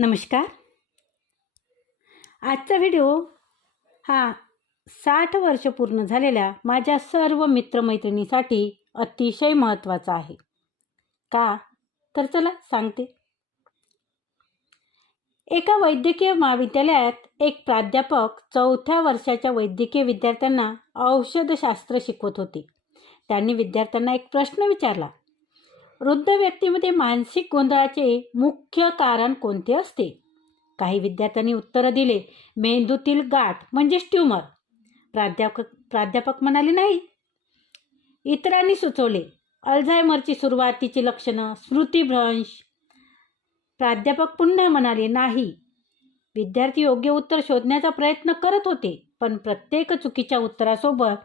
नमस्कार. आजचा व्हिडिओ हा साठ वर्ष पूर्ण झालेल्या माझ्या सर्व मित्रमैत्रिणीसाठी अतिशय महत्त्वाचा आहे. का? तर चला सांगते. एका वैद्यकीय महाविद्यालयात एक प्राध्यापक चौथ्या वर्षाच्या वैद्यकीय विद्यार्थ्यांना औषधशास्त्र शिकवत होते. त्यांनी विद्यार्थ्यांना एक प्रश्न विचारला. वृद्ध व्यक्तीमध्ये मानसिक गोंधळाचे मुख्य कारण कोणते असते? काही विद्यार्थ्यांनी उत्तरं दिले मेंदूतील गाठ म्हणजेच ट्यूमर. प्राध्यापक प्राध्यापक म्हणाले नाही. इतरांनी सुचवले अल्झायमरची सुरुवातीची लक्षणं स्मृतीभ्रंश प्राध्यापक पुन्हा म्हणाले नाही. विद्यार्थी योग्य उत्तर शोधण्याचा प्रयत्न करत होते पण प्रत्येक चुकीच्या उत्तरासोबत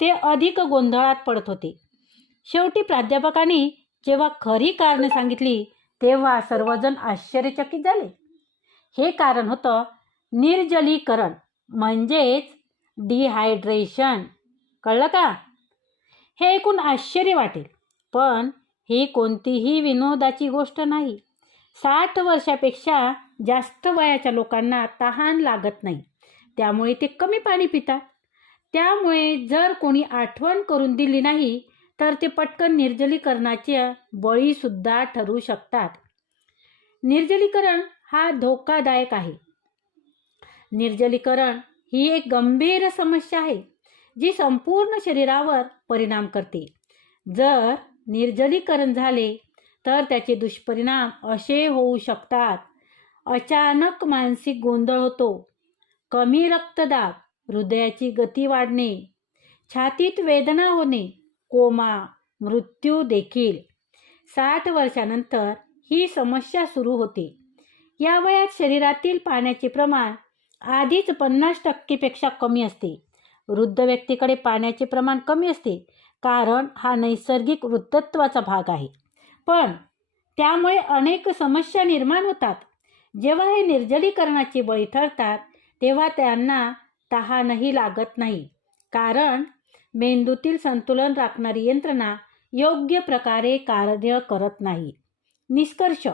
ते अधिक गोंधळात पडत होते. शेवटी प्राध्यापकांनी जेव्हा खरी कारणे सांगितली तेव्हा सर्वजण आश्चर्यचकित झाले. हे कारण होतं निर्जलीकरण म्हणजेच डिहायड्रेशन कळलं का? हे ऐकून आश्चर्य वाटेल पण ही कोणतीही विनोदाची गोष्ट नाही. साठ वर्षापेक्षा जास्त वयाच्या लोकांना तहान लागत नाही. त्यामुळे ते कमी पाणी पितात. त्यामुळे जर कोणी आठवण करून दिली नाही तर ते पटकन निर्जलीकरणाचे बळीसुद्धा ठरू शकतात. निर्जलीकरण हा धोकादायक आहे. निर्जलीकरण ही एक गंभीर समस्या आहे जी संपूर्ण शरीरावर परिणाम करते. जर निर्जलीकरण झाले तर त्याचे दुष्परिणाम असे होऊ शकतात. अचानक मानसिक गोंधळ होतो कमी रक्तदाब हृदयाची गती वाढणे छातीत वेदना होणे कोमा मृत्यू देखील. साठ वर्षानंतर ही समस्या सुरू होते. या वयात शरीरातील पाण्याचे प्रमाण आधीच पन्नास टक्केपेक्षा कमी असते. वृद्ध व्यक्तीकडे पाण्याचे प्रमाण कमी असते कारण हा नैसर्गिक वृद्धत्वाचा भाग आहे. पण त्यामुळे अनेक समस्या निर्माण होतात. जेव्हा हे निर्जलीकरणाचे बळी ठरतात तेव्हा त्यांना तहानही लागत नाही. कारण मेंदूतील संतुलन राखणारी यंत्रणा योग्य प्रकारे कार्य करत नाही. निष्कर्ष.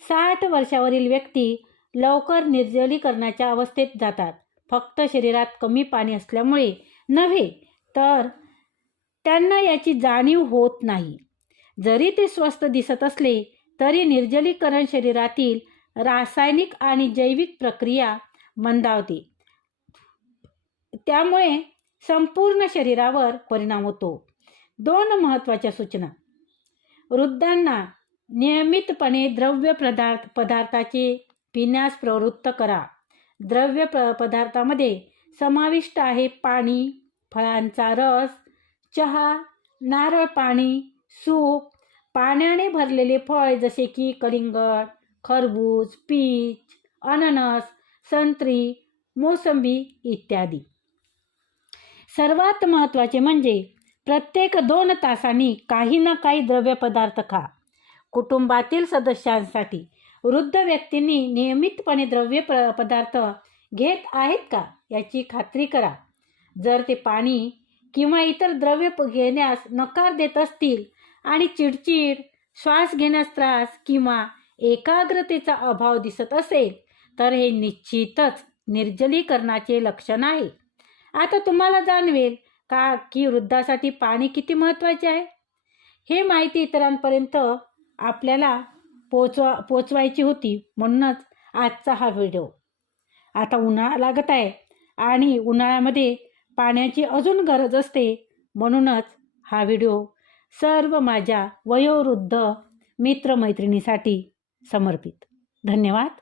साठ वर्षावरील व्यक्ती लवकर निर्जलीकरणाच्या अवस्थेत जातात. फक्त शरीरात कमी पाणी असल्यामुळे नव्हे तर त्यांना याची जाणीव होत नाही. जरी ते स्वस्त दिसत असले तरी निर्जलीकरण शरीरातील रासायनिक आणि जैविक प्रक्रिया मंदावते. त्यामुळे संपूर्ण शरीरावर परिणाम होतो. दोन महत्त्वाच्या सूचना. वृद्धांना नियमितपणे द्रव्य पदार्थ पदार्थाचे पिण्यास प्रवृत्त करा. द्रव्य प पदार्थामध्ये समाविष्ट आहे पाणी फळांचा रस चहा नारळ पाणी सूप पाण्याने भरलेले फळ जसे की कलिंगड खरबूज पीच अननस संत्री मोसंबी इत्यादी. सर्वात महत्त्वाचे म्हणजे प्रत्येक दोन तासांनी काही ना काही द्रव्यपदार्थ खा. कुटुंबातील सदस्यांसाठी वृद्ध व्यक्तींनी नियमितपणे द्रव्य प पदार्थ घेत आहेत का याची खात्री करा. जर ते पाणी किंवा इतर द्रव्य घेण्यास नकार देत असतील आणि चिडचिड श्वास घेण्यास त्रास किंवा एकाग्रतेचा अभाव दिसत असेल तर हे निश्चितच निर्जलीकरणाचे लक्षण आहे. आता तुम्हाला जाणवेल का की वृद्धासाठी पाणी किती महत्त्वाचे आहे? हे माहिती इतरांपर्यंत आपल्याला पोचवा पोचवायची होती म्हणूनच आजचा हा व्हिडिओ. आता उन्हाळा लागत आहे आणि उन्हाळ्यामध्ये पाण्याची अजून गरज असते म्हणूनच हा व्हिडिओ सर्व माझ्या वयोवृद्ध मित्रमैत्रिणीसाठी समर्पित. धन्यवाद.